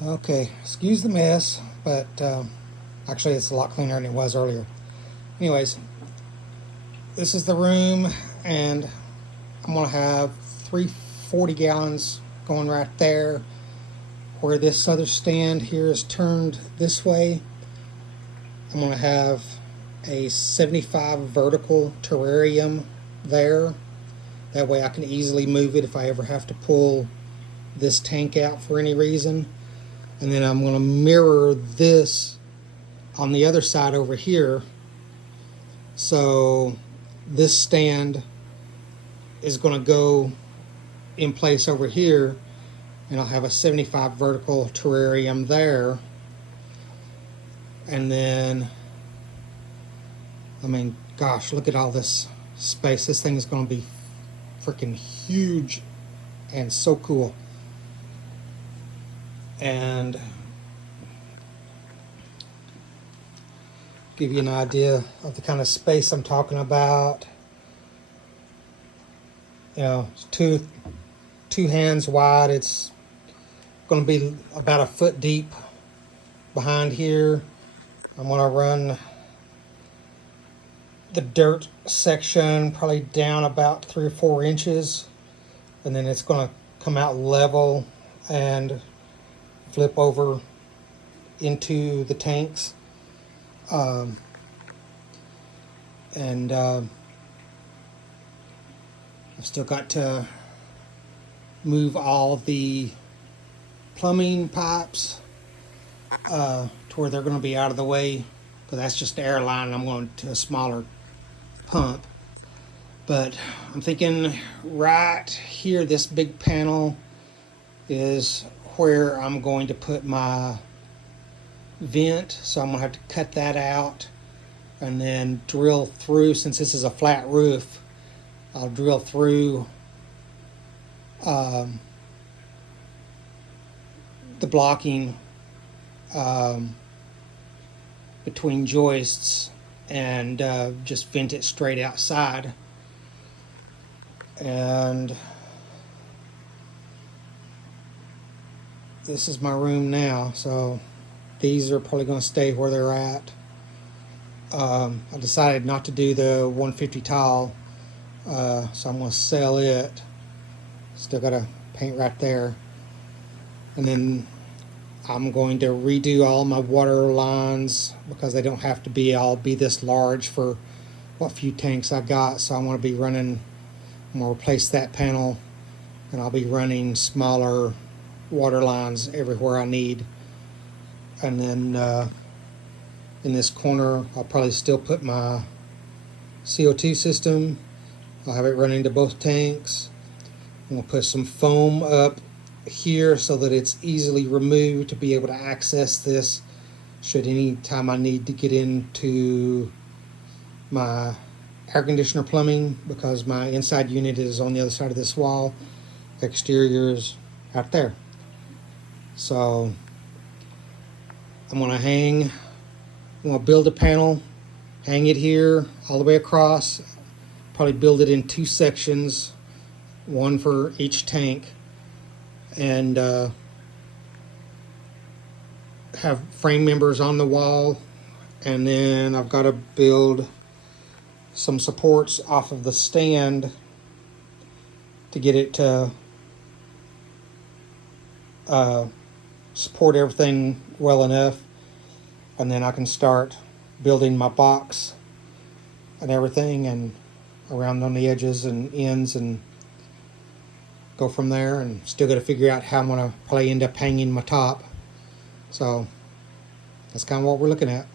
Okay, excuse the mess, but actually it's a lot cleaner than it was earlier. Anyways, this is the room, and I'm gonna have 340 gallons going right there. Where this other stand here is turned this way, I'm gonna have a 75 vertical terrarium there. That way I can easily move it if I ever have to pull this tank out for any reason. And then I'm going to mirror this on the other side over here. So this stand is going to go in place over here, and I'll have a 75 vertical terrarium there. And then, I mean, gosh, look at all this space. This thing is going to be freaking huge and so cool. And give you an idea of the kind of space I'm talking about. You know, it's two hands wide. It's going to be about a foot deep behind here. I'm going to run the dirt section probably down about 3 or 4 inches, and then it's going to come out level and flip over into the tanks. And I've still got to move all the plumbing pipes to where they're going to be out of the way, because that's just the air line. I'm going to a smaller pump. But I'm thinking right here, this big panel is where I'm going to put my vent, so I'm going to have to cut that out and then drill through. Since this is a flat roof, I'll drill through the blocking between joists and just vent it straight outside. And this is my room now, so these are probably going to stay where they're at. I decided not to do the 150 tile, so I'm going to sell it. Still got to paint right there. And then I'm going to redo all my water lines, because they don't have to be all this large for what few tanks I got. So I'm going to be running, I'm going to replace that panel, and I'll be running smaller water lines everywhere I need. And then in this corner, I'll probably still put my CO2 system. I'll have it running to both tanks. I'm going to put some foam up here so that it's easily removed to be able to access this should any time I need to get into my air conditioner plumbing, because my inside unit is on the other side of this wall, exterior is out there. So I'm going to build a panel, hang it here all the way across, probably build it in 2 sections, one for each tank, and have frame members on the wall. And then I've got to build some supports off of the stand to get it to support everything well enough, and then I can start building my box and everything, and around on the edges and ends, and go from there. And still got to figure out how I'm going to probably end up hanging my top. So that's kind of what we're looking at.